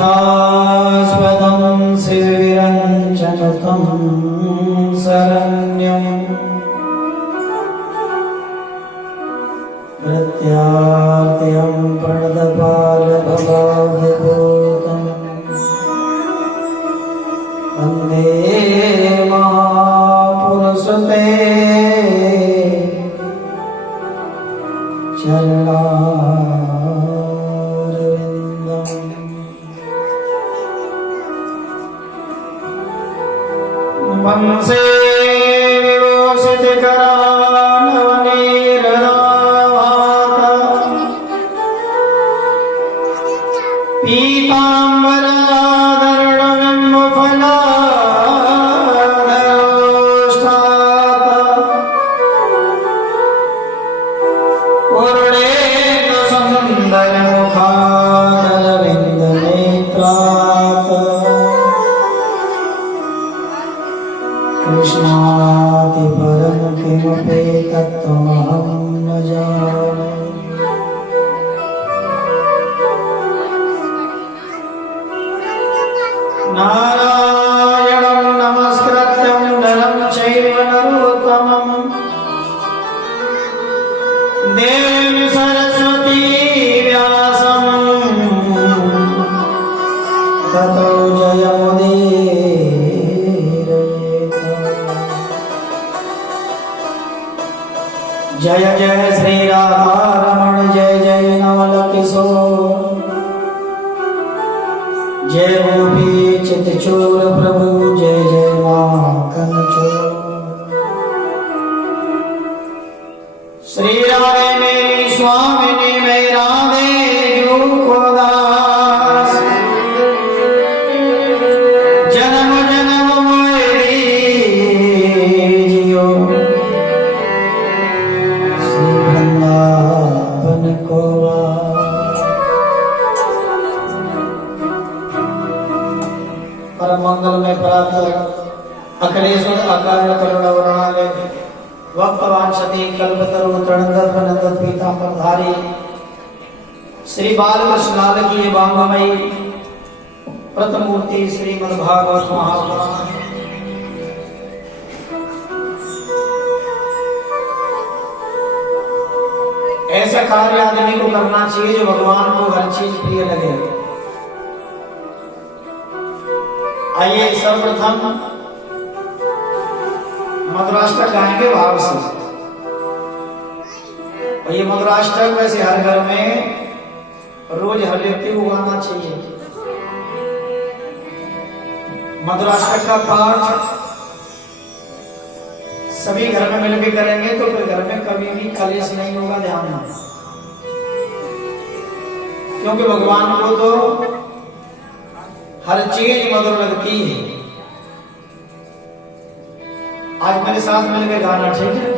तीर्थास्पदं शिवविरञ्जनुतं शरण्यं प्रत्यार्त्यं प्रणतपालभवाब्धिभूतं वन्दे महापुरुषते चरणारविन्दम्। वंशे विभूषितकरानवनीरदावात पीताम्बराधरणबिम्बफलाधरोष्ठात् पूर्णेन्दु सुन्दरमुखारविन्दनेत्रात् कृष्णाति परं किमपि तत्त्वमहं न जाने। नारायणं नमस्कृत्यं नरं चैव नरोत्तमं देवीं सरस्वती व्यासं ततो जयमुदीरयेत्। जय जय श्री राधारमण जय जय नवल किशोर जय गोपी चितचोर प्रभु जय जय माखन चोर। श्री राधे मेरी स्वामिनी मैं राधे जो को दास जन्म जन्म मोरी जियो श्री वृंदावन को परम मंगल में प्राप्त अखिलेश्वर अकारण करुण वरणालय वक्तवांशति कल्पतरु तृणगर्भनंदन पीतांबरधारी श्री बालकृष्ण लाल की वांगमयी प्रथमूर्ति श्रीमद्भागवत महापुराण। ऐसा कार्य आदमी को करना चाहिए जो भगवान को हर चीज प्रिय लगे। आइए सर्वप्रथम मधुराष्टक गाएंगे भाव से। और ये मधुराष्टक वैसे हर घर में रोज हर व्यक्ति को गाना चाहिए। मधुराष्टक का पाठ सभी घर में मिलकर करेंगे तो फिर घर में कभी भी कलेश नहीं होगा, ध्यान में। क्योंकि भगवान को तो हर चीज मधुर लगती है। आज मेरे साथ मिलकर गाना, ठीक है?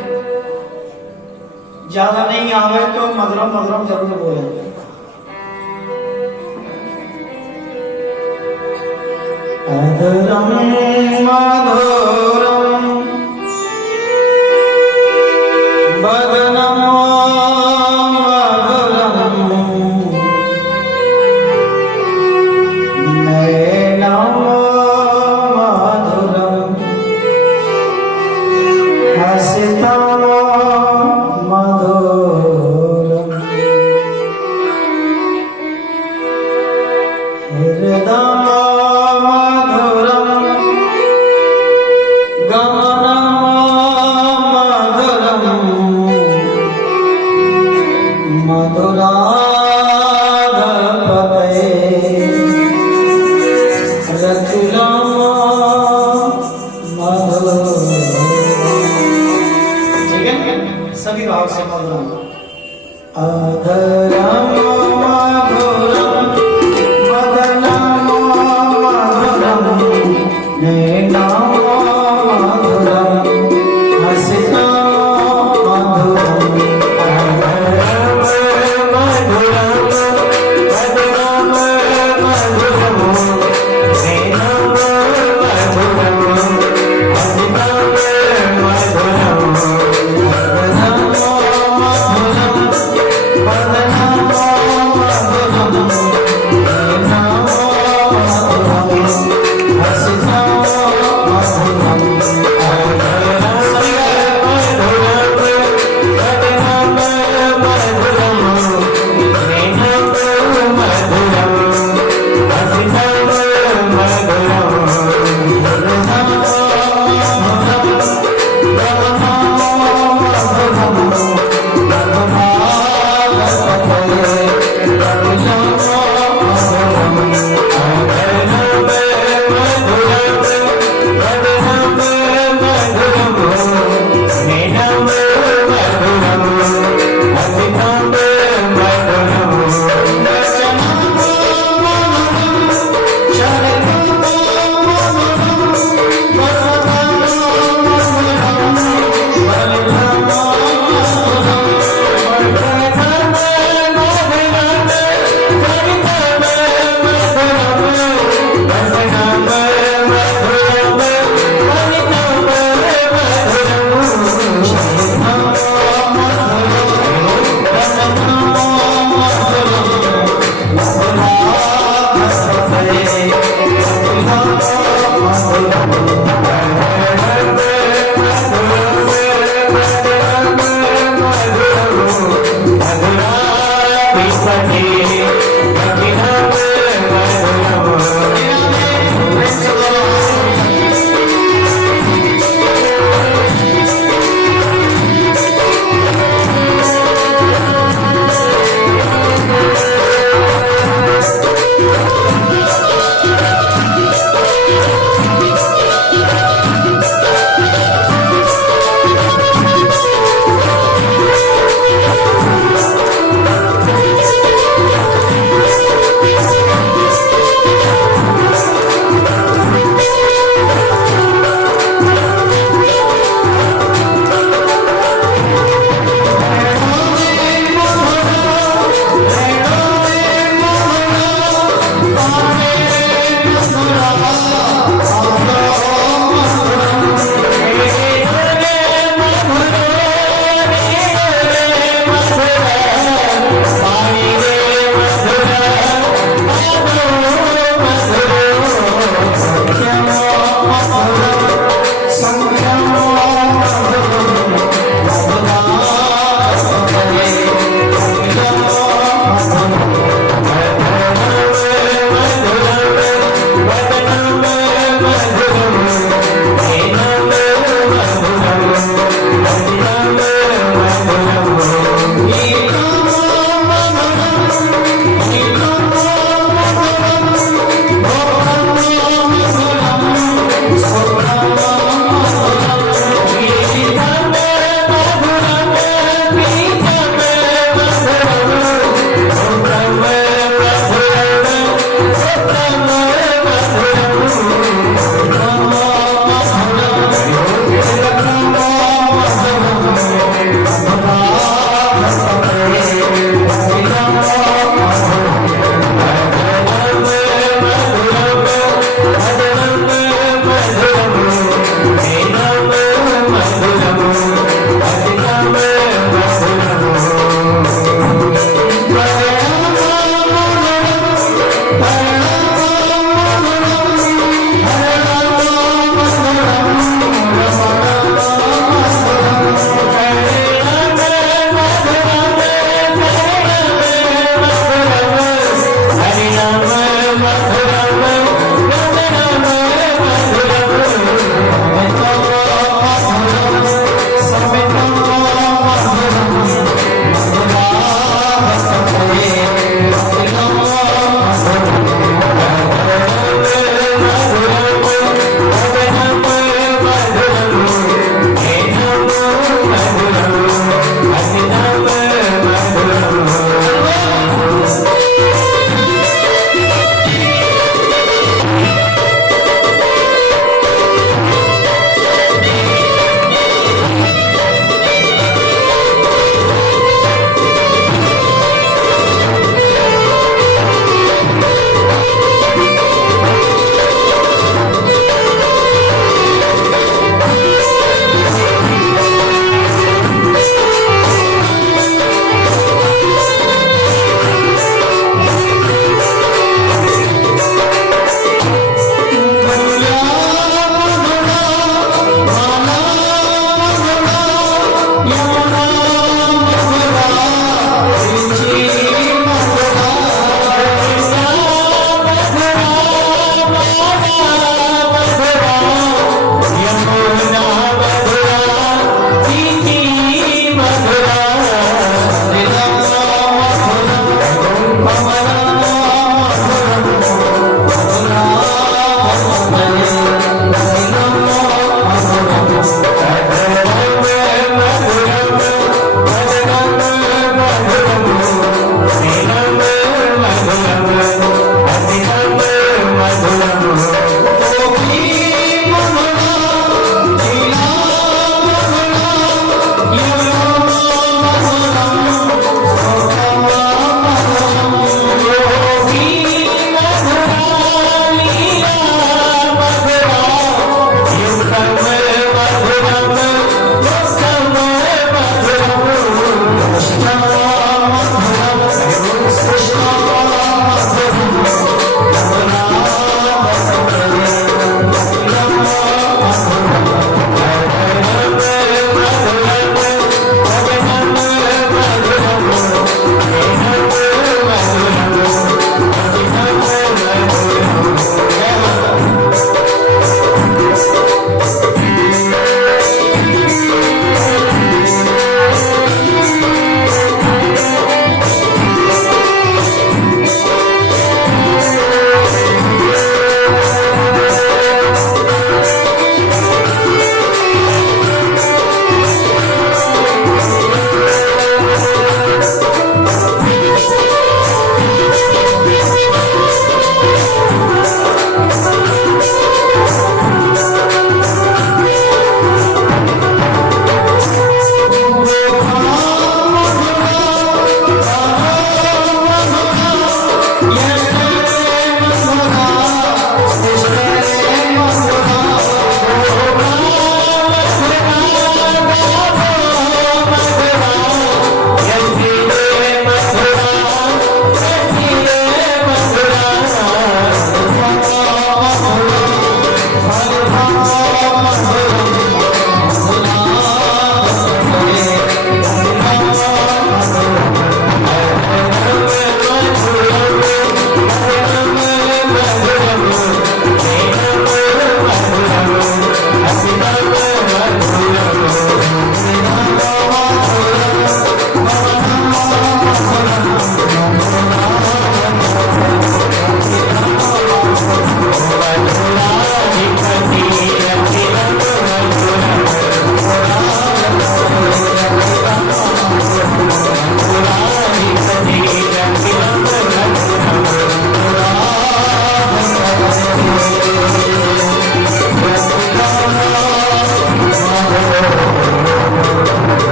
ज्यादा नहीं आवे तो मधुरम मधुरम जरूर बोले। मधुरम मधुरम बदनम सभी भाव से मधुरम अधरम मधुरम बदनम मधुरम नैनम मधुरम हसिता मधुरम अधरम मधुरम बदनम मधुरम नैनम मधुरम हसिता मधुरम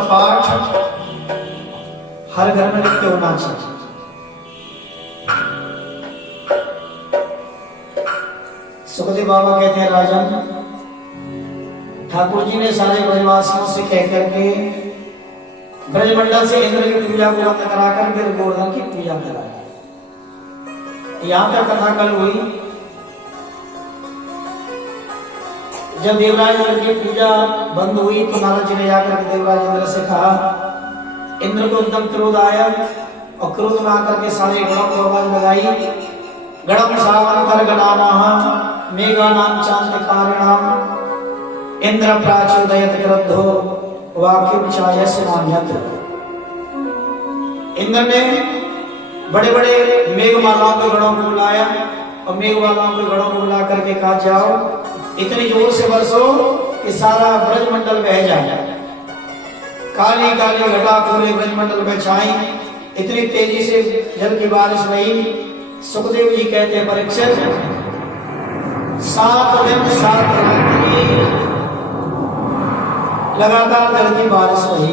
का पाठ हर घर में नित्य होना चाहिए। सुखदेव बाबा कहते हैं, राजन ठाकुर जी ने सारे ब्रजवासियों से कह करके ब्रजमंडल से इंद्र की पूजा को बंद कराकर फिर गोवर्धन की पूजा कराई। यहां तक कथा कल हुई। जब देवराज इंद्र की पूजा बंद हुई तो नारद जी ने जाकर देवराज इंद्र से कहा, इंद्र को एकदम क्रोध आया और क्रोध में आकर के सारे गणों को आवाज लगाई, गणम सावंतर गणामः मेघानां चान्तिकारिणां इंद्र प्राचोदयत क्रुद्धो वाक्यं चायस्य मान्यत्। इंद्र ने बड़े बड़े मेघमालाओं के गणों को बुलाया और मेघमालाओं के गणों को बुला करके कहा, जाओ इतनी जोर से बरसो कि सारा ब्रजमंडल बह जाए। काली काली घटा पूरे ब्रजमंडल में छाई, इतनी तेजी से जल की बारिश हुई। सुखदेव जी कहते हैं, परीक्षित 7 दिन 7 रात्रि लगातार जल की बारिश हुई है।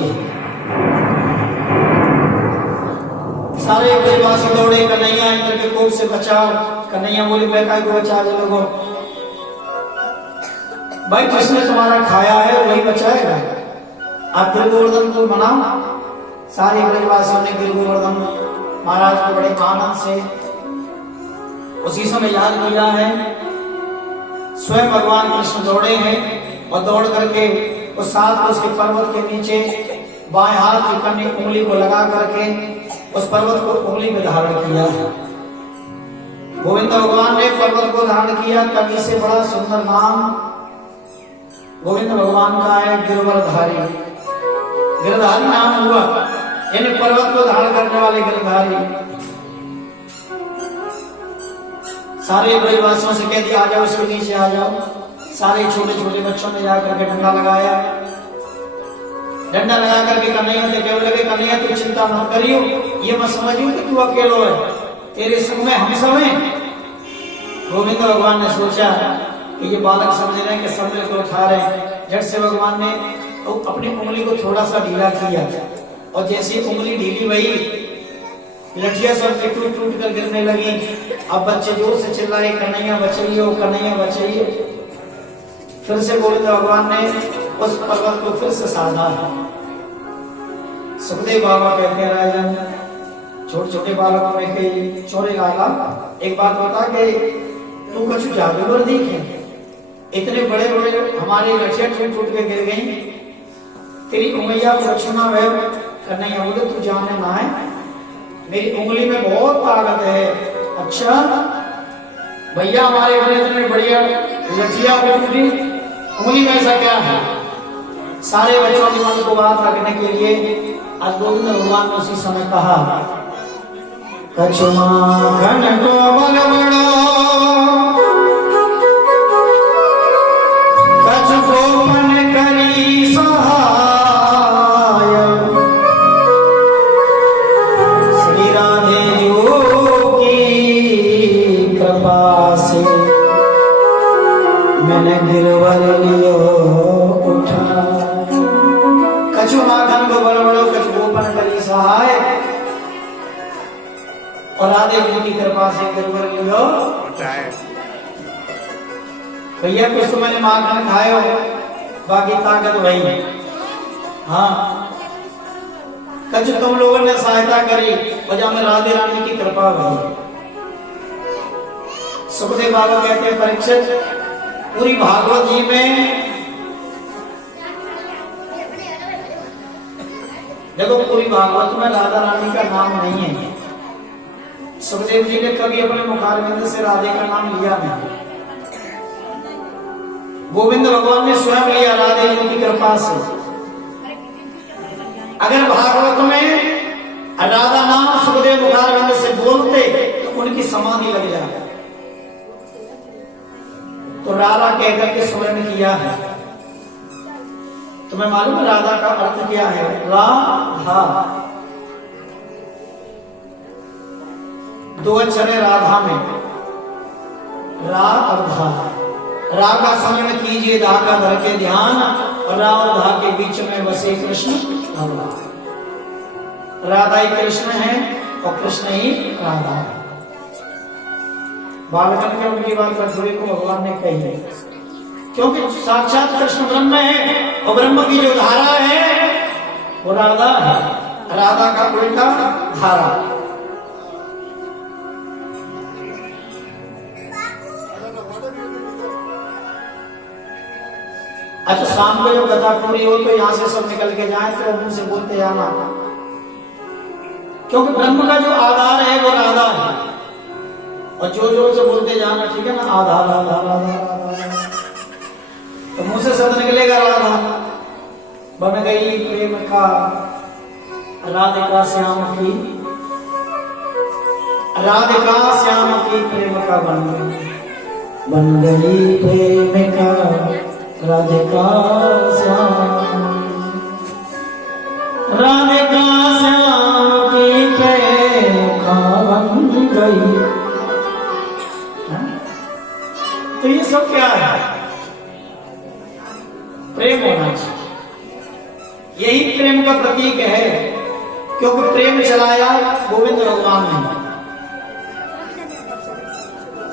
सारे ब्रजवासी दौड़े, कन्हैया इंद्र के कोप से बचाओ। कन्हैया बोली, मैं काय को बचा लोगों, भाई जिसने तुम्हारा खाया है वही बचाएगा। आप गिर गोवर्धन को मनाओ। सारे ब्रजवासियों ने गिर गोवर्धन महाराज को बड़े आनंद से उसी समय याद किया है। स्वयं भगवान कृष्ण दौड़े हैं और दौड़ करके उस 7 कोस के पर्वत के नीचे बाएं हाथ की कन्नी उंगली को लगा करके उस पर्वत को उंगली में धारण किया। गोविंद भगवान ने पर्वत को धारण किया, तभी से बड़ा सुंदर नाम गोविंद भगवान का है, गिरवरधारी। गिरधारी नाम हुआ, यानी पर्वत को धारण करने वाले गिरधारी। सारे ब्रजवासियों से कह दिया, आ जाओ इसके नीचे आ जाओ। सारे छोटे छोटे बच्चों ने जाकर के डंडा लगाया। डंडा लगा करके कन्हैया से कहने लगे, कन्हैया तू चिंता मत करियो, ये मत समझियो कि तू अकेलो है, तेरे संग में हम सब हैं। गोविंद भगवान ने सोचा कि ये बालक समझ रहे हैं कि सब मिलकर उठा रहे हैं। झट से भगवान ने तो अपनी उंगली को थोड़ा सा ढीला किया और जैसे उंगली ढीली हुई, लठिया सब टूट टूट कर गिरने लगी। अब बच्चे जोर से चिल्लाए, कन्हैया बचाइए, कन्हैया बचाइए। फिर से गोविंद भगवान ने उस पर्वत को फिर से साधा। सुखदेव बाबा कहते हैं, राजन छोटे छोटे बालकों में के चोरे लाला एक बात बता के तू कुछ जादूगर देखे, इतने बड़े बड़े हमारे लठिया टूट टूट के गिर गई, तेरी उंगलियां को छूना है। कन्हैया बोले, तू जाने ना है, मेरी उंगली में बहुत ताकत है। अच्छा भैया, हमारे घर इतने बढ़िया लठिया टूटी, उंगली में ऐसा क्या है? सारे बच्चों के मन को बात रखने के लिए आज गोविंद भगवान ने उसी समय कहा, कछुमा घन को बल बड़ो, कछु गोपन करी सहाय, श्री राधे जो की कृपा से मैंने गिरवर लियो उठा। कछु माखन को बल बड़ो, कछु गोपन करी सहाय, और राधे जी की कृपा से गिरवर लियो उठाए। भैया कुछ तो मैंने माखन खायो, बाकी ताकत वही। हाँ, कछु तुम लोगों ने सहायता करी, वजह में राधे रानी की कृपा हुई। सुखदेव बाबा कहते हैं, परीक्षित पूरी भागवत जी में देखो, पूरी भागवत में राधा रानी का नाम नहीं है। सुखदेव जी ने कभी अपने मुखारविंद से राधे का नाम लिया नहीं। गोविंद भगवान ने स्वयं लिया राधे जी की कृपा से। अगर भागवत में राधा नाम सुखदेव मुखारविंद से बोलते तो उनकी समाधि लग जाए। तो राधा कहकर के स्वयं किया है। तुम्हें मालूम है राधा का अर्थ क्या है? राधा, 2 अक्षर है राधा में, रा और धा। रागा संयम कीजिए धागा धर के ध्यान, राव धा के बीच में बसे कृष्ण भगवान। राधा ही कृष्ण है और कृष्ण ही राधा है। बालकन के उनकी बात रघुवीर को भगवान ने कही है, क्योंकि साक्षात कृष्ण ब्रह्म है और ब्रह्म की जो धारा है वो राधा है, राधा का उल्टा धारा। अच्छा, शाम को जब कथा पूरी हो तो यहां से सब निकल के जाए तो मुंह से बोलते आना, क्योंकि ब्रह्म का जो आधार है वो राधा है। और जोर जोर से बोलते जाना, ठीक है ना, आधार राधा राधा राधा, तो मुंह से शब्द निकलेगा राधा। बन गई प्रेम का राधिका श्याम की, राधिका श्याम की प्रेम का बन गई प्रेम का राधिका श्याम, राधिका श्याम की प्रेम का बन गई। तो ये सब क्या है? प्रेम होना चाहिए, यही प्रेम का प्रतीक है, क्योंकि प्रेम चलाया गोविंद भगवान ने।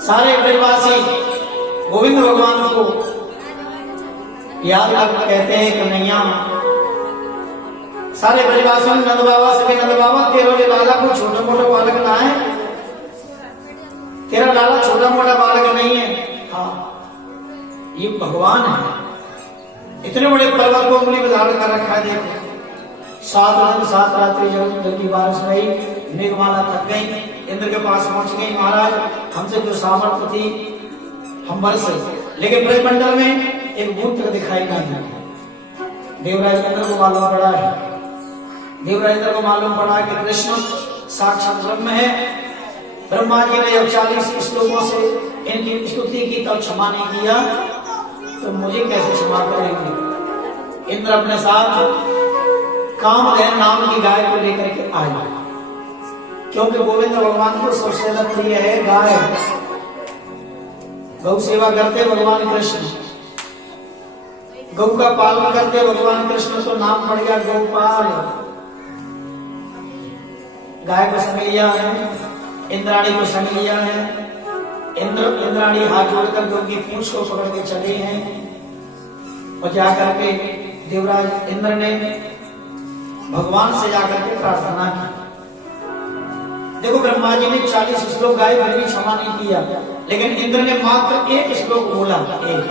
सारे ब्रजवासी गोविंद भगवान को याद करके कहते हैं कन्हैया। सारे ब्रजवासियों नंद बाबा से, नंद बाबा तेरे लाला को छोटा मोटा बालक ना है, तेरा लाला छोटा मोटा बालक नहीं है, हाँ ये भगवान है। इतने बड़े पर्वत को उंगली में धारण कर रखा है। देखो 7 दिन 7 रात्रि जब की बारिश रही, मेघमाला थक गई, इंद्र के पास पहुंच गई, महाराज हमसे जो सामर्थ्य थी हम बरस, लेकिन ब्रह्मंडल में एक भूत तक दिखाई नहीं दी। देवराज इंद्र को मालूम पड़ा है, देवराज इंद्र को मालूम पड़ा कि कृष्ण साक्षात ब्रह्म है। ब्रह्मा जी ने 40 श्लोकों से इनकी स्तुति की तो क्षमा नहीं किया, तो मुझे कैसे क्षमा करेंगे। इंद्र अपने साथ कामधेनु नाम की गाय को लेकर के आए, क्योंकि गोविंद भगवान को सबसे ज्यादा प्रिय है गाय। गौ सेवा करते भगवान कृष्ण, गौ का पालन करते भगवान कृष्ण, तो नाम पड़ गया गौपाल। गाय को संग लिया है, इंद्राणी को संग लिया है। इंद्राणी हाथ जोड़कर गौ की पूंछ को पकड़ के चले हैं, और जाकर के देवराज इंद्र ने भगवान से जाकर के प्रार्थना की। देखो ब्रह्मा जी ने 40 श्लोक गाए, फिर भी क्षमा नहीं किया, लेकिन इंद्र ने मात्र 1 श्लोक बोला, एक।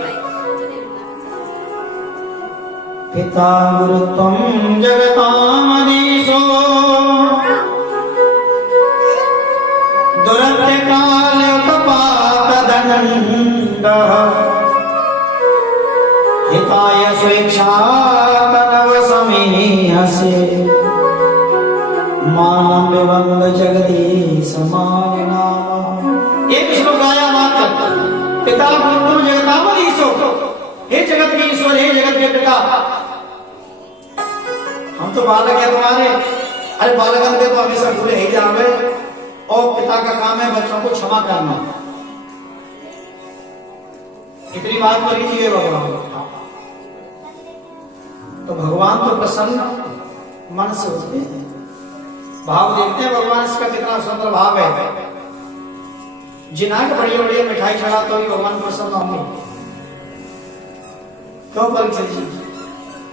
पिता गुरु त्वं जगतामधीशो दुरत्य काल कपात दंडः हिताय स्वेच्छा तनव समीहसे मानव विवंद जगदीश माना। एक श्लोक गाया मात्र। पिता गुरु जगतामधीशो, हे जगत के ईश्वर, हे जगत के पिता, हम तो बालक है तुम्हारे। अरे बालकन के तो हमेशा भूले ही जावे, और पिता का काम है बच्चों को क्षमा करना। इतनी बात कर लीजिए भगवान, तो भगवान तो प्रसन्न मन से होते हैं। भाव देखते हैं भगवान, इसका कितना सुंदर भाव है। जिना के बढ़िया बढ़िया मिठाई चढ़ा तो भी भगवान प्रसन्न होंगे। क्यों परीक्षित जी,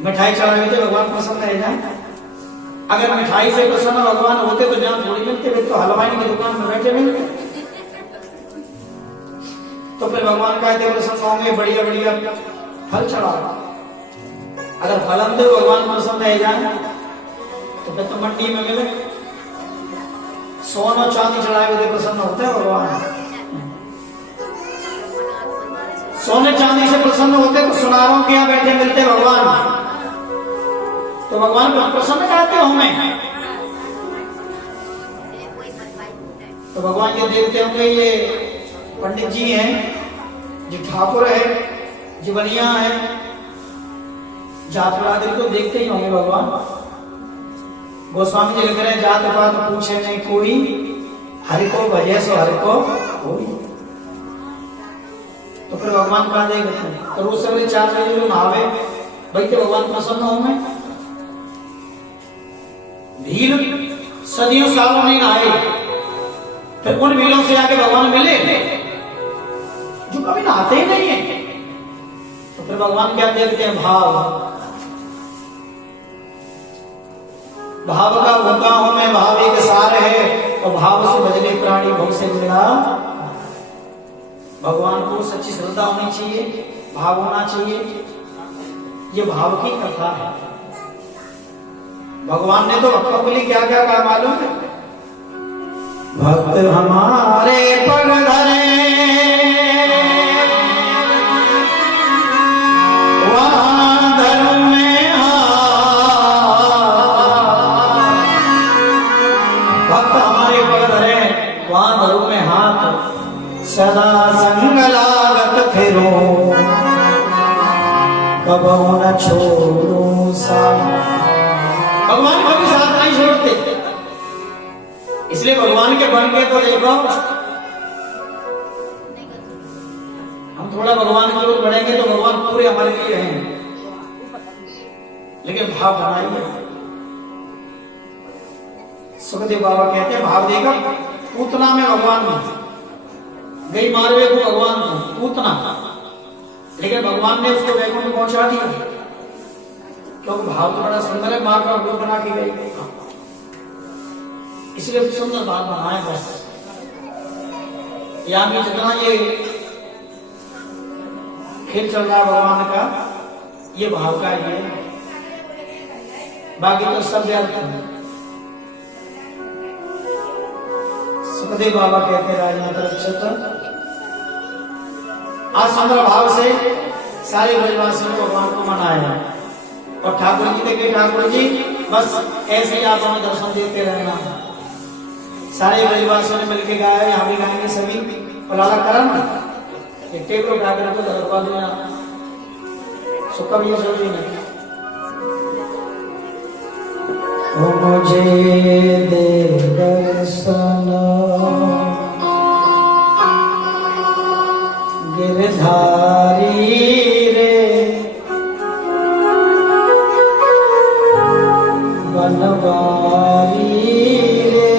मिठाई चढ़ाएंगे तो भगवान प्रसन्न रह जाए। अगर मिठाई से प्रसन्न भगवान होते तो जहां थोड़ी मिलते थे, तो हलवाई की दुकान में बैठे मिलते, तो फिर भगवान कहते प्रसन्न होंगे, बढ़िया बढ़िया फल चढ़ाओ। अगर फलन दे भगवान प्रसन्न रह जाए तो फिर तो मंडी में मिले सोना चांदी चढ़ाए हुए प्रसन्न होते हैं भगवान। सोने चांदी से प्रसन्न होते तो सुनारों के यहाँ बैठे मिलते भगवान, तो भगवान को प्रसन्न कहते हो हमें। तो भगवान ये देखते होंगे, ये पंडित जी हैं, जी ठाकुर है, जी बनिया है, जात पात को देखते ही होंगे भगवान। गोस्वामी जी लिख रहे हैं, जात पात पूछे नहीं कोई, हरि को भजे सो हरि को कोई। तो फिर भगवान कहा देगा तो रोज सवेरे 4 बजे जो नहावे भाई तो भगवान प्रसन्न हो में भील सदियों सालों नहीं नहाए फिर उन भीलों से आके भगवान मिले जो कभी नहाते ही नहीं है तो फिर भगवान क्या देखते हैं भाव का भूखा हूं मैं भाव एक सार है और भाव से बदले प्राणी भव से मिला भगवान को सच्ची श्रद्धा होनी चाहिए भाव होना चाहिए ये भाव की कथा है भगवान ने तो भक्तों के लिए क्या क्या कहा मालूम है भक्त हमारे पग धरे वहां धर्म में भक्त हमारे पग धरे वहां धर्म में हाथ सदा संग लागत फिरो कबहू न छोड़ो साथ भगवान कभी साथ नहीं छोड़ते इसलिए भगवान के बन के तो देखो हम थोड़ा भगवान की ओर बढ़ेंगे तो भगवान पूरे हमारे लिए रहेंगे लेकिन भाव बनाइए सुखदेव बाबा कहते हैं भाव देगा पूतना में भगवान में गई मारवे को भगवान को पूतना लेकिन भगवान ने उसको वैकुंठ पहुंचा दिया क्योंकि भाव तो बड़ा सुंदर है मां का रूप बना के गई इसलिए सुंदर बात बनाए बस यानी जितना ये खेल चल रहा है भगवान का ये भाव का ही है बाकी तो सब व्यर्थ है सुखदेव बाबा कहते राजमाता नक्षत्र आज सुंदर भाव से सारे ब्रजवासियों को भगवान को मनाया और ठाकुर जी देखे ठाकुर जी बस ऐसे ही आप हमें दर्शन देते रहना सारे ब्रजवासियों ने मिलकर गाया यहाँ भी गाएंगे सभी पलाला करम एक टेबल उठा कर तो दरबार देना सुखा भी जरूरी नहीं मुझे दे दर्शन गिरधारी रे बनवारी रे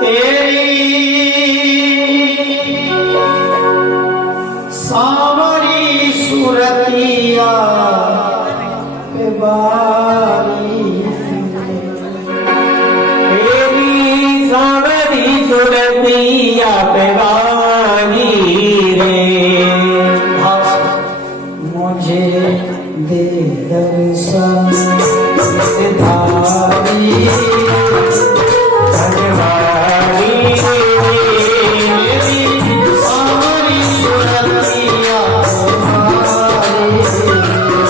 तेरी सावरी सुरतिया पे बारी तेरी सावरी सुरतिया पे बारी रे मुझे दे दर्शन धारी धनवारी सावरी सुरतिया सावरी सुरतिया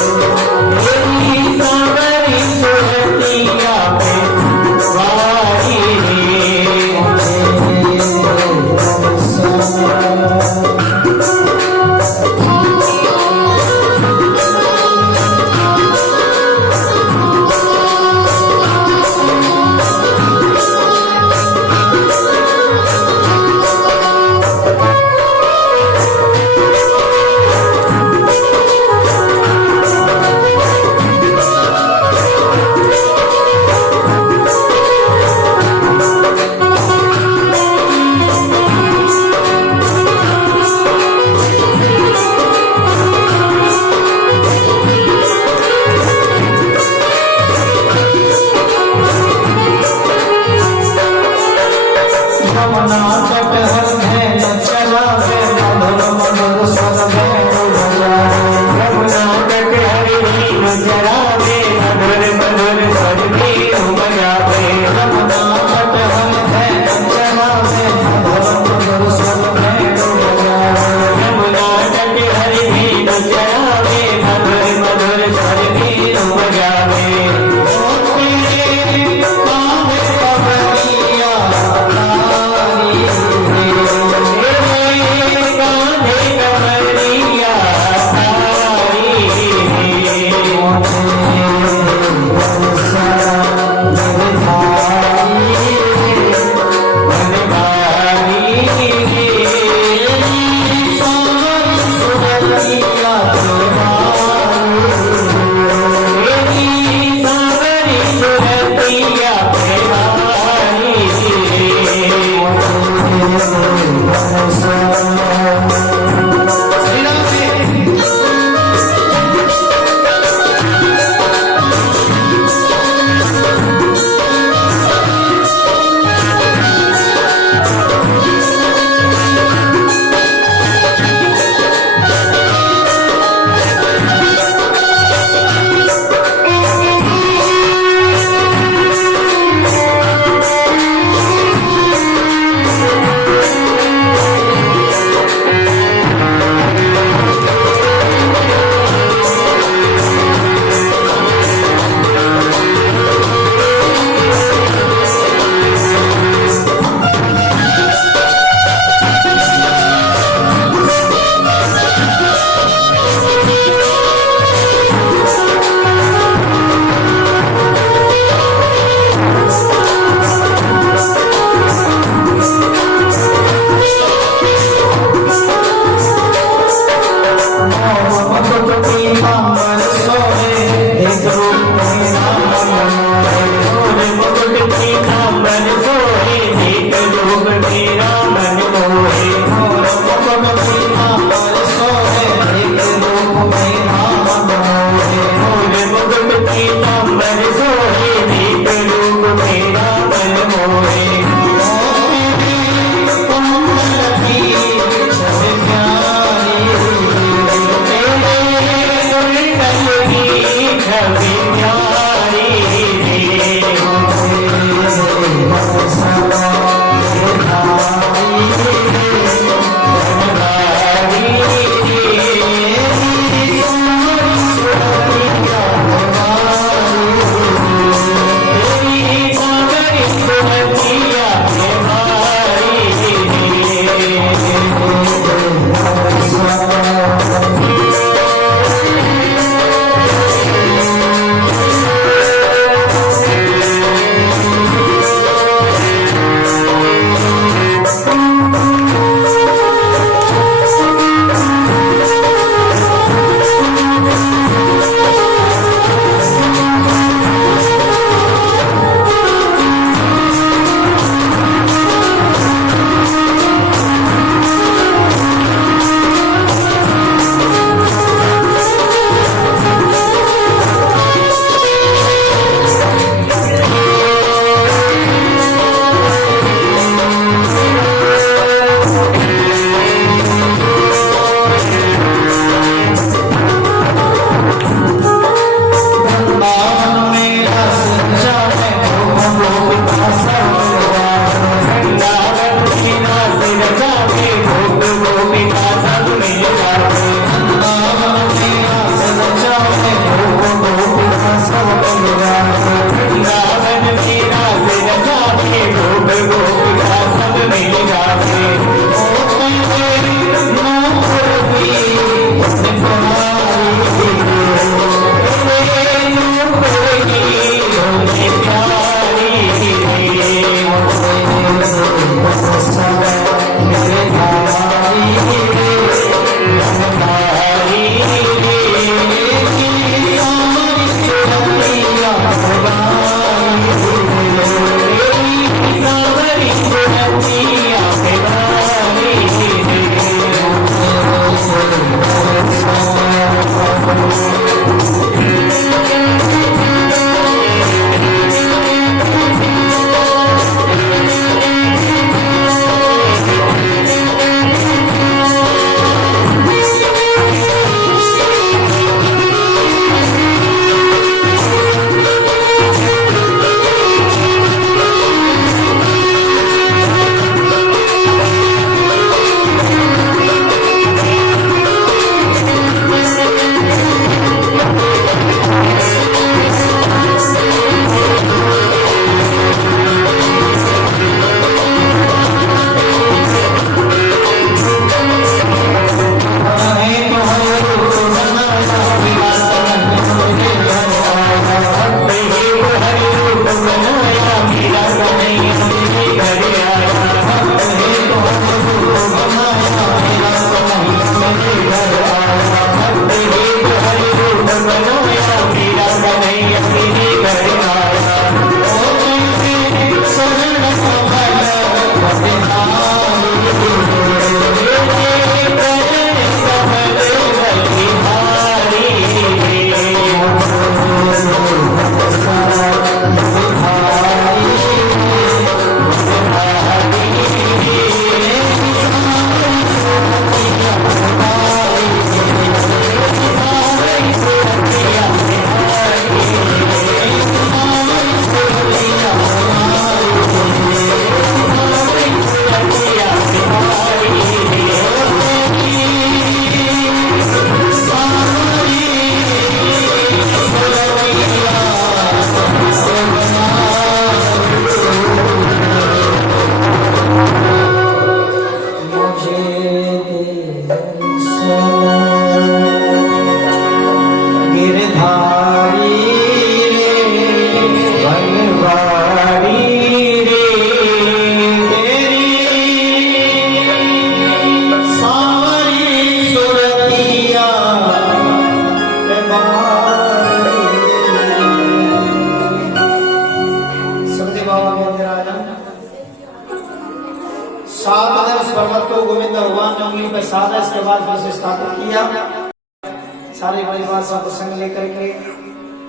सारे परिवार सब संग लेकर के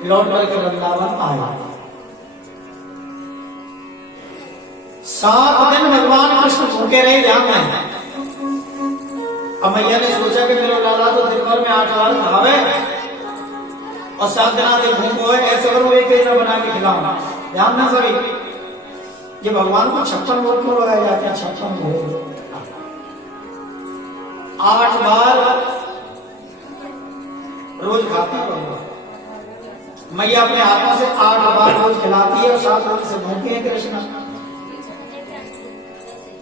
लौट करके वृंदावन आए। 7 दिन भगवान कृष्ण भूखे रहे ध्यान में। अब मैया ने सोचा कि मेरा लाला तो दिन भर में 8 बार खावे और 7 दिन आते भूख होए, ऐसे करो एक ही बना के खिलाओ। ध्यान ना सभी, ये भगवान को 56 भोग क्यों लगाए जाते हैं? 56 भोग 8 बार रोज खाती है। मैया अपने हाथों से 8 बार रोज खिलाती है और 7 दिन से भूखे हैं कृष्ण।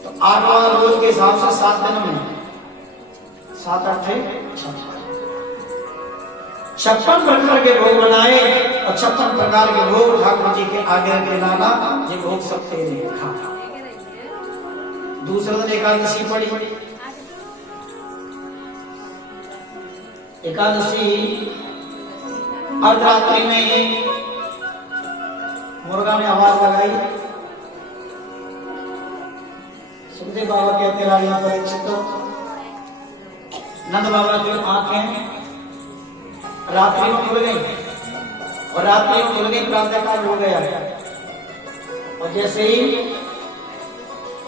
तो 8 बार रोज के हिसाब से 7 दिन में 7 8 56 प्रकार के भोग बनाए और 56 प्रकार के भोग ठाकुर जी के आगे के लाला ये भोग सब तेरे खा। दूसरे दिन एकादशी पड़ी। एकादशी अर्धरात्रि में मुर्गा ने आवाज लगाई। सुखदेव बाबा कहते राजा परीक्षित, नंद बाबा की आंखें रात्रि में खुल गई और रात्रि में खुल गई, प्रातः काल हो गया और जैसे ही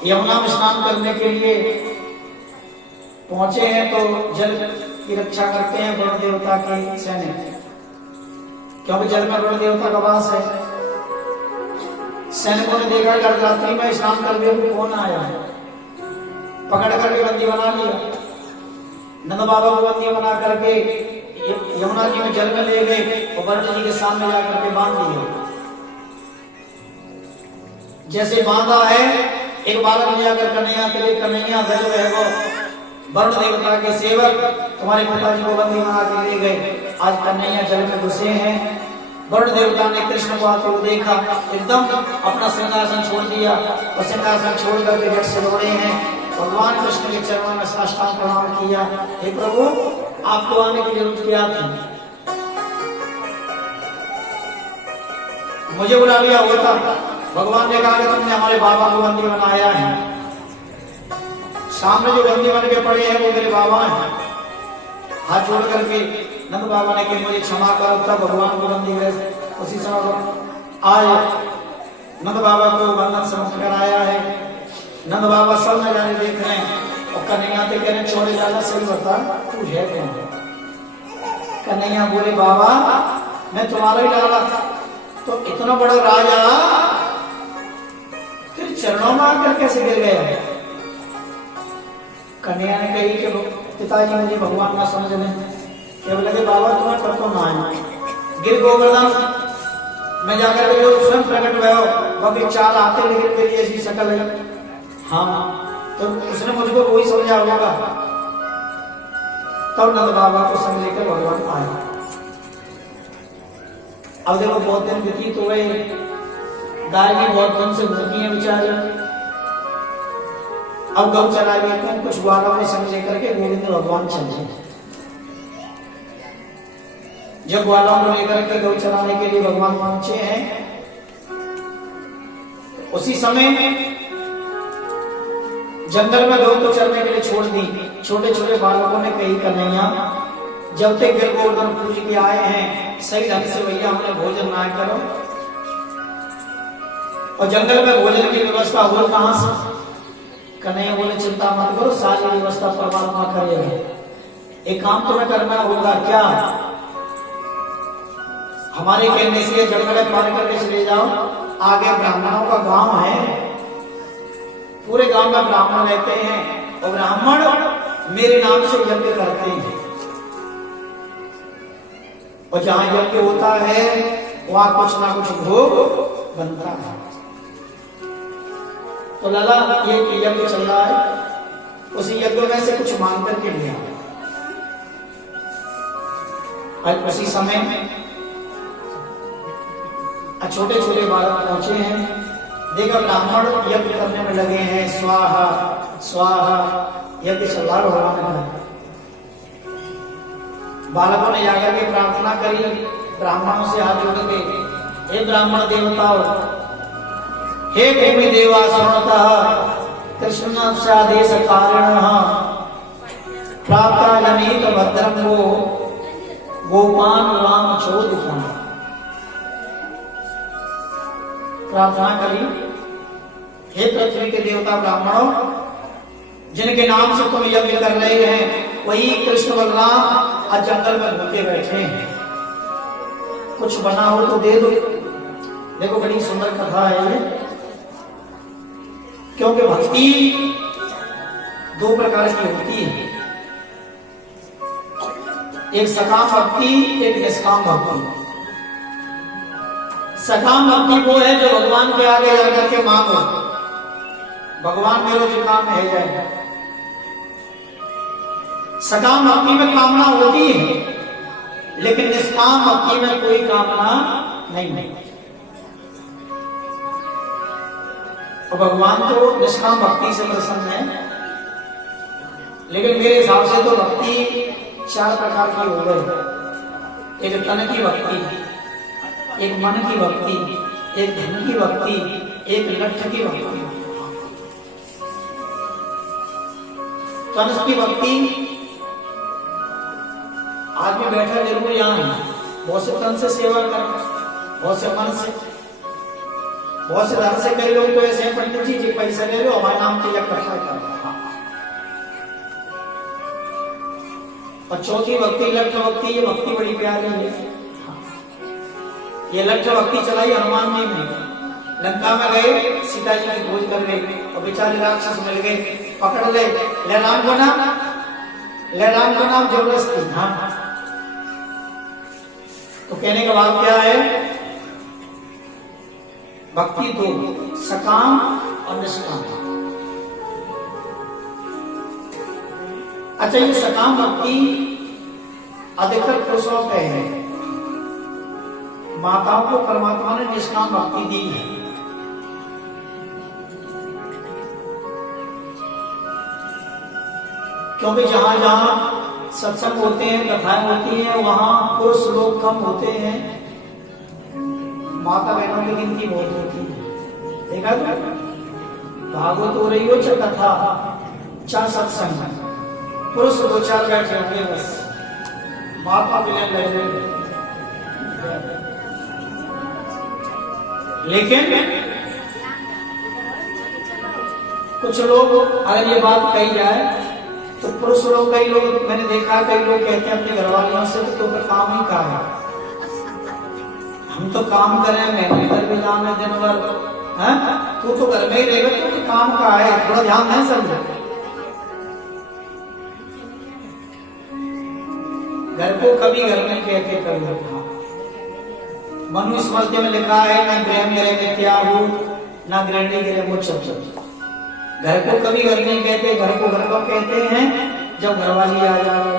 यमुना में स्नान करने के लिए पहुंचे हैं तो जल की रक्षा करते हैं वरुण देवता के सैनिक, क्योंकि जल में वरुण देवता का वास है। सैनिकों ने देखा कि रात्रि में स्नान करते हुए कौन आया है, पकड़ करके बंदी बना लिया। नंद बाबा को बंदी बना करके यमुना जी में जल में ले गए और वरुण जी के सामने जाकर के बांध दिया। जैसे बांधा है, एक बालक ले जाकर कन्हैया के लिए, कन्हैया धैर्य है वो वरुण देवता के सेवक तुम्हारे पिताजी को बंदी बना के ले गए। आज कन्हैया जल में घुसे हैं। वरुण देवता ने कृष्ण को आते हुए देखा, एकदम अपना सिंहासन छोड़ दिया और सिंहासन छोड़ करके जट से दौड़े हैं। भगवान कृष्ण के चरणों में साष्टांग प्रणाम किया। हे प्रभु, आपको आने की जरूरत क्या थी? मुझे बुला लिया होता। भगवान ने कहा कि तुमने हमारे बाबा को बंदी बनाया है। सामने जो बंदी बन के पड़े हैं वो मेरे बाबा हैं। हाथ जोड़ करके नंद बाबा ने कि मुझे क्षमा करो, तब भगवान को बंदी गए। उसी समय आज नंद बाबा को बंधन से मुक्त कराया है। नंद बाबा सब नजारे देख रहे हैं और कन्हैया तो कह रहे छोड़े ज्यादा सही बता तू है कौन। कन्हैया बोले बाबा मैं तुम्हारा ही डाला तो इतना बड़ा राजा फिर चरणों में आकर कैसे गिर गया। कन्हैया ने कही कि पिताजी मुझे भगवान ना समझ में, क्या बोले बाबा तुम्हें कब तो ना आए गिर गोवर्धन मैं जाकर के जो स्वयं प्रकट हुए हो बाकी चाल आते लेकिन मेरी ऐसी शकल है। हाँ तो उसने मुझको वही समझा होगा। तब नंद बाबा को संग लेकर भगवान आए। अब देखो बहुत दिन व्यतीत हो गए, गाय भी बहुत दिन से भूखी है बेचारी। अब गौ चला गई तो कुछ ग्वालों को संग लेकर के गोविंद भगवान चले। जब ग्वालों को लेकर के गौ चलाने के लिए भगवान पहुंचे हैं, उसी समय जंगल में गौ तो चलने के लिए छोड़ दी। छोटे छोटे बालकों ने कही कन्हैया जब तक गिर गोवर्धन पूज के आए हैं सही ढंग से भैया हमने भोजन ना करो। और जंगल में भोजन की व्यवस्था हो कहां से। कन्हैया बोले चिंता मत करो सारी व्यवस्था परमात्मा करेगा। एक काम तुम्हें करना होगा क्या, हमारे कहने से जंगल पार करके चले जाओ, आगे ब्राह्मणों का गांव है, पूरे गांव में ब्राह्मण रहते हैं और ब्राह्मण मेरे नाम से यज्ञ करते हैं और जहां यज्ञ होता है वहां कुछ ना कुछ भोग बनता है। तो लाला ये यज्ञ चल रहा है, उसी यज्ञ में से कुछ मांग करके लिया। उसी समय छोटे छोटे बालक पहुंचे हैं, देखा ब्राह्मण यज्ञ करने में लगे हैं, स्वाहा स्वाहा यज्ञ चल रहा भगवान का। बालकों ने जाकर के प्रार्थना करी, ब्राह्मणों से हाथ जोड़ के हे ब्राह्मण देवताओं, हे भूमि देवा सुनतः कृष्ण आदेश कारणः प्राप्त जनित भद्रम वो गोपान राम चोदितम। प्रार्थना करी हे पृथ्वी के देवता ब्राह्मणों, जिनके नाम से तुम यज्ञ कर रहे हैं वही कृष्ण बलराम आज जंगल में भूखे बैठे हैं, कुछ बना हो तो दे दो। देखो बड़ी सुंदर कथा है ये, क्योंकि भक्ति दो प्रकार की होती है, एक सकाम भक्ति एक निष्काम भक्ति। सकाम भक्ति वो है जो भगवान के आगे जाकर के मांगो, भगवान मेरो जो काम है जाए। सकाम भक्ति में कामना होती है लेकिन निष्काम भक्ति में कोई कामना नहीं। और भगवान तो निष्काम भक्ति से प्रसन्न है, लेकिन मेरे हिसाब से तो भक्ति चार प्रकार की हो गई। एक तन की भक्ति, एक मन की भक्ति, एक धन की भक्ति, एक लठ की भक्ति। तन की भक्ति आदमी बैठा जरूर यहाँ है, बहुत से तन से सेवा कर, बहुत से मन से, बहुत से धन से कर लो तो ऐसे पंडित जी पैसा ले लो हमारे नाम से इकट्ठा कर। और चौथी भक्ति लठ भक्ति, ये भक्ति बड़ी प्यारी है। ये लठ भक्ति चलाई हनुमान जी ने, लंका में गए सीता जी की खोज कर गए और बेचारे राक्षस मिल गए, पकड़ ले राम को नाम, ले राम को नाम जबरदस्ती। हाँ तो कहने का भाव क्या है, भक्ति दो, सकाम और निष्काम। अच्छा ये सकाम भक्ति अधिकतर पुरुषों पे है, माताओं को परमात्मा ने निष्काम भक्ति दी है। क्योंकि जहां जहां सत्संग होते हैं, कथाएं होती हैं, वहां पुरुष लोग कम होते हैं, माता बहनों की गिनती बहुत होती है। देखा भागवत हो रही हो चाहे कथा चाहे सत्संग, पुरुष दो चार बैठे होंगे बस। माता मिलने लग गई। लेकिन कुछ लोग, अगर ये बात कही जाए तो पुरुष लोग, कई लोग मैंने देखा, कई लोग कहते हैं अपने घरवालियों से तो काम ही कहा है, हम तो काम करें, मेहनत कर भी जाना दिन भर, तू तो घर में ही रहेगा, तू तो काम का है, थोड़ा ध्यान नहीं समझे। घर को कभी घर में कहते कभी मनुस्मृति में लिखा है, न गृह गिरे त्यागु, न गृहिणी गिरे मुझ। घर को कभी घर नहीं कहते, घर को घर कब कहते हैं जब घरवाली आ जाए।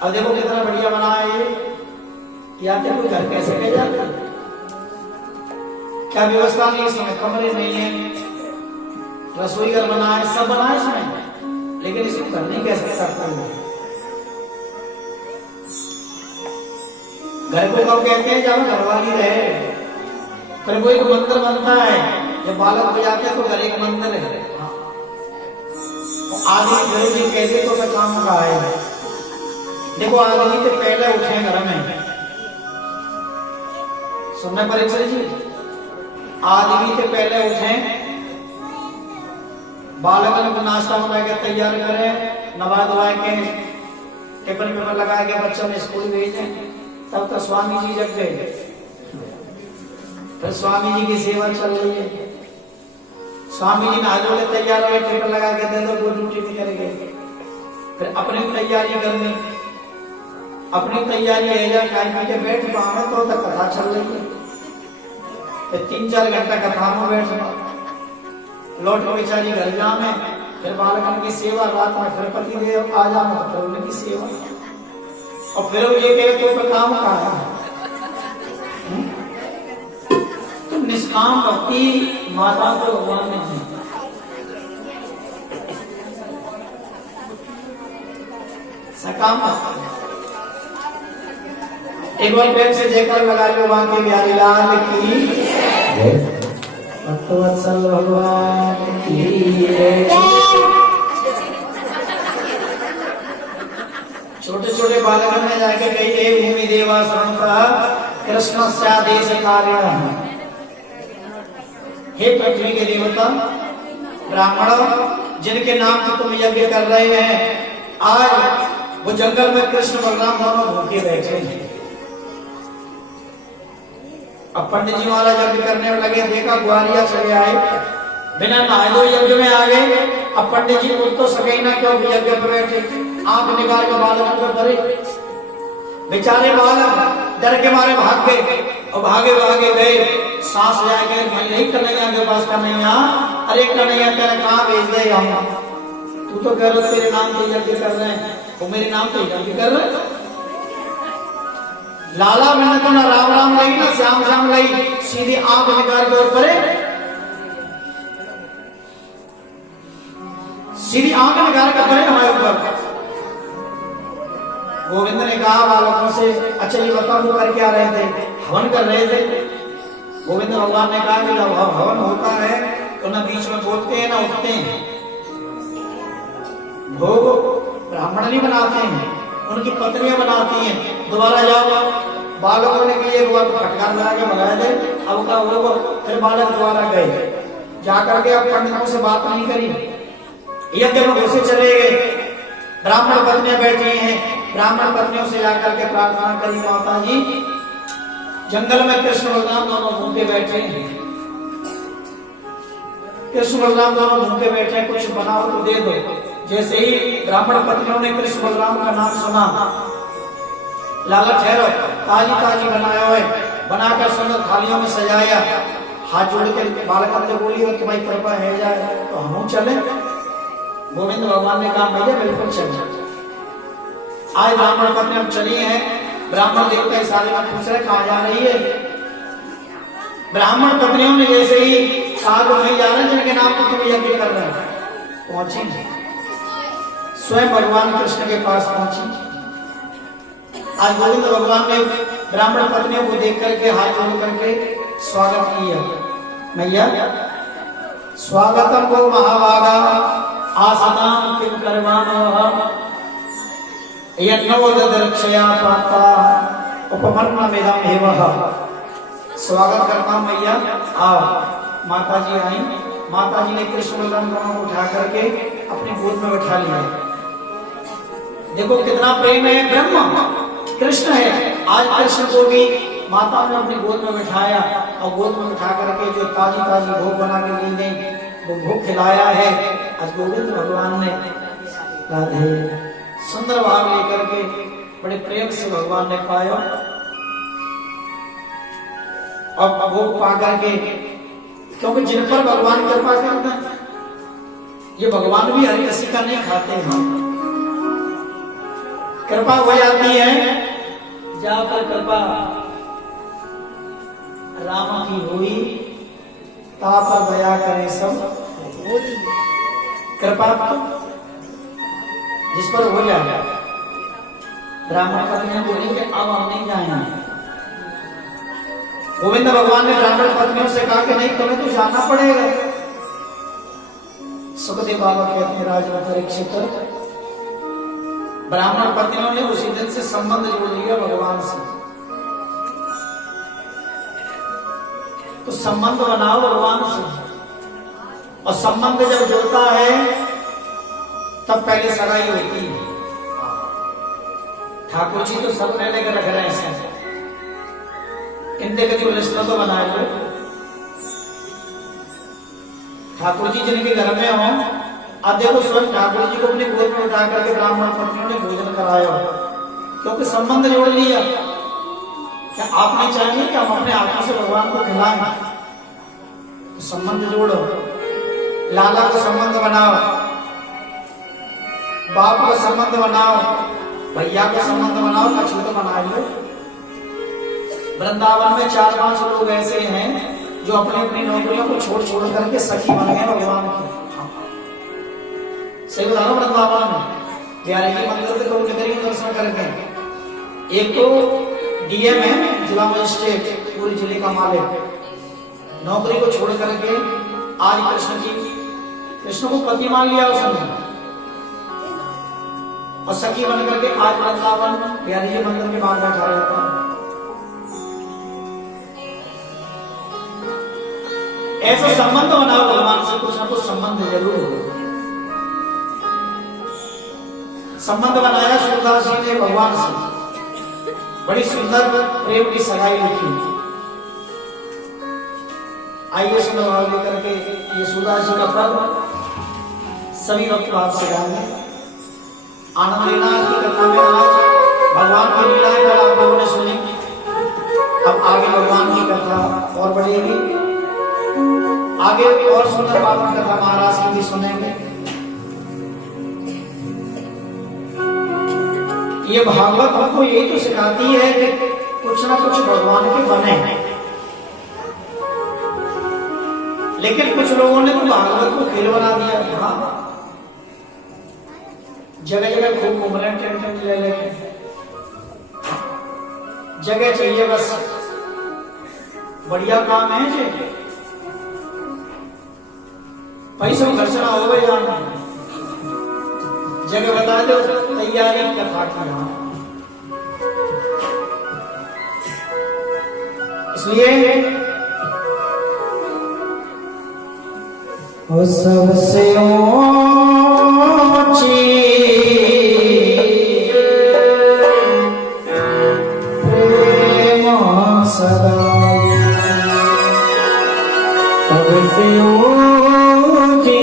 अब देखो कितना बढ़िया बना है ये, क्या देखो घर कैसे कह जाते, क्या व्यवस्था नहीं इसमें, कमरे नहीं है, रसोई घर बना है, सब बना है इसमें, लेकिन इसको घर नहीं कह सकता कोई। घर को कब कहते हैं जब घरवाली रहे। फिर वो एक मंदिर बनता है, जब बालक हो जाते हैं तो घर एक मंदिर है। आदमी गुरु जी कहते तो मैं काम का है। देखो आदमी तो पहले उठे घर में, सुनने परीक्षा जी, आदमी तो पहले उठे, बालक को नाश्ता बना के तैयार करें, नवा धवा के टिफिन पेपर लगा के बच्चों में स्कूल भेजें, तब तक स्वामी जी जग गए। फिर स्वामी जी की सेवा चल रही है, स्वामी जी नहा धो के तैयार हुए, टिफिन लगा के दे दो, वो ड्यूटी निकल गए। फिर अपनी तैयारी करनी, अपनी तैयारी है जा खाए के बैठ पाए तो तक कथा चल रही है। फिर 3-4 घंटा कथा में बैठना, लौट को बेचारी घर जामे, फिर बालकन की सेवा, रात में फिर पति देव आ जाए तो फिर उनकी सेवा, और फिर वो ये कहे तो काम कहा है। तो निष्काम भक्ति माता को भगवान ने दी। सकाम एक बार पेट से जयकार लगा लो, वहां के बिहारी लाल की भक्तवत्सल भगवान की। छोटे छोटे बालक में जाके कही हे भूमि देवा शरणता कृष्ण स्यादेश कार्य, हे पृथ्वी के देवता ब्राह्मण जिनके नाम से तुम यज्ञ कर रहे हैं, आज वो जंगल में कृष्ण बलराम दोनों भूखे बैठे हैं। अब पंडित जी वाला यज्ञ करने में लगे, देखा ग्वालिया चले आए, बिना नहाए दो यज्ञ में आ गए। अब पंडित जी उठ तो सके ना, क्यों यज्ञ पर बैठे, आंख निकाल के बालक को भरे, बेचारे बालक डर के मारे भाग गए, और भागे भागे गए, सांस जाएंगे, नहीं कन्हैया के पास, कन्हैया अरे कन्हैया तेरा कहाँ भेज दे, हम तू तो कह रहे तेरे नाम पे यज्ञ कर रहे हैं, वो मेरे नाम पे यज्ञ कर रहे हैं। लाला मैंने तो ना राम राम लगी ना श्याम श्याम लगी, सीधी आंख निकाल के ऊपर, सीधी आंख निकाल के परे हमारे ऊपर। गोविंद ने कहा बालकों से, अच्छा ये बताओ वो कर क्या रहे थे, हवन कर रहे थे। गोविंद भगवान ने कहा कि जब हवन होता है तो ना बीच में बोलते हैं ना उठते हैं, भोग ब्राह्मण नहीं बनाते हैं, उनकी पत्नियां बनाती हैं। दोबारा जाओ, बालकों ने कहा हुआ तो फटकार लगा के भगा दे, अब का वो फिर बालक दोबारा गए, जाकर के अब पंडितों से बात नहीं करी, यज्ञ में घुसे चले गए। ब्राह्मण पत्नियां बैठी हैं, ब्राह्मण पत्नियों से जाकर के प्रार्थना करी, माता जी जंगल में कृष्ण बलराम दोनों भूखे बैठे हैं, कृष्ण बलराम दोनों भूखे बैठे, कुछ बनाओ तो दे दो। जैसे ही ब्राह्मण पत्नियों ने कृष्ण बलराम का नाम सुना, लाला ठहरो, ताजी ताजी बनाया हुए, बनाकर सुंदर थालियों में सजाया, हाथ जोड़ के बालक ने बोली कि भाई कृपा है जाए तो हम चले। गोविंद भगवान ने कहा भैया बिल्कुल चल। आज ब्राह्मण पत्नी अब चली है, ब्राह्मण देवता इस आदमी में पूछ रहे कहाँ जा रही है। ब्राह्मण पत्नियों ने जैसे ही कहा तो नहीं जा रहे जिनके नाम पर तुम यज्ञ कर रहे हो, पहुंची स्वयं भगवान कृष्ण के पास पहुंची। आज गोविंद भगवान ने ब्राह्मण पत्नियों को देख करके हाथ जोड़ करके स्वागत किया, मैया स्वागतम को महाभागा आसनाम किम करवानो, यज्ञोदरक्षया प्राप्ता उपमन्नमिदं एवः। स्वागत करता हूं मैया, आओ। माता जी आई, माता जी ने कृष्ण बलराम दोनों को उठा करके अपनी गोद में बैठा लिया। देखो कितना प्रेम है, ब्रह्म कृष्ण है। आज कृष्ण को भी माता ने अपनी गोद में बिठाया और गोद में बिठा करके जो ताजी ताजी भोग बना के ली गई वो भोग खिलाया है। आज गोविंद भगवान ने राधे सुंदर भाव लेकर के बड़े प्रेम से भगवान ने पाया और भोग पा करके, क्योंकि जिन पर भगवान कृपा करते हैं, ये भगवान भी हर किसी का नहीं खाते हैं। कृपा हो जाती है जहां पर कृपा राम की हुई, ता पर दया करे सब। कृपा जिस पर हो जाएगा। ब्राह्मण पत्नियां बोली कि अब हम नहीं जाएंगे। गोविंद भगवान ने ब्राह्मण पत्नियों से कहा कि नहीं, तुम्हें तो जाना पड़ेगा। सुखदेव बाबा कहते हैं, राजा परीक्षित, ब्राह्मण पत्नियों ने उसी दिन से संबंध जोड़ लिया भगवान से। तो संबंध बनाओ भगवान से, और संबंध जब जुड़ता है तब पहले सगाई होती है। ठाकुर जी तो सब पहले कर रख रहे हैं, इनके कभी लिस्ट तो बनाए लो। ठाकुर जी जिनके घर में हो, अब देखो स्वयं ठाकुर जी को अपने गोद में उठा करके ब्राह्मण पत्नियों ने भोजन कराया, क्योंकि संबंध जोड़ लिया। क्या आप नहीं चाहेंगे कि हम अपने हाथों से भगवान को खिलाएं? तो संबंध जोड़ो, लाला को संबंध बनाओ, बाप का संबंध बनाओ, भैया का संबंध बनाओ, अछूत बना लो। वृंदावन में 4-5 लोग ऐसे हैं जो अपनी अपनी नौकरियों को छोड़ छोड़ करके सखी बन गए भगवान की। सही बता रहा हूं, वृंदावन में बिहारी जी मंदिर के लोग नगरी में दर्शन करके, एक तो डीएम है, जिला मजिस्ट्रेट, पूरे जिले का मालिक, नौकरी को छोड़ करके आज कृष्ण को पति मान लिया उसने, और सखी बन करके आज वृंदावन बिहारी जी मंदिर के बाहर बैठा रहता है। ऐसा संबंध बनाओ भगवान से, कुछ ना कुछ संबंध जरूर हो। संबंध बनाया सूरदास जी ने भगवान से, बड़ी सुंदर प्रेम की सगाई लिखी। आइए सुंदर भाव लेकर के ये सूरदास जी का पर्व सभी वक्त भाव से गाएंगे। आनंद लेना की कथा में आज भगवान की लीलाएं कल आप लोगों ने सुनी, अब आगे भगवान की कथा और बढ़ेगी, आगे और सुंदर पावन कथा महाराज की भी सुनेंगे। ये भागवत हमको यही तो सिखाती है कि कुछ ना कुछ भगवान के बने हैं, लेकिन कुछ लोगों ने तो भागवत को खेल बना दिया। हाँ, जगह जगह खूब घूम रहे, टेंशन ले लेके, जगह चाहिए बस, बढ़िया काम है जी, पैसा खर्चना हो गए जाना, जगह बता दो, तैयारी कथा की। इसलिए सबसे सबसे ऊंची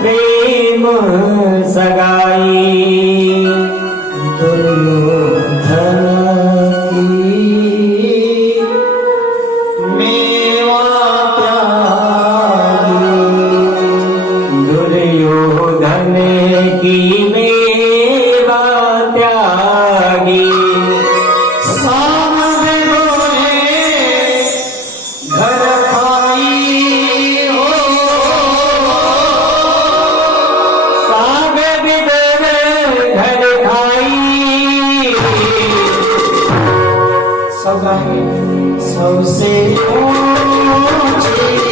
प्रेम सगाई दुर्योधन की मेवा त्यागी, दुर्योधन की मेवा त्यागी। सबसे ऊंची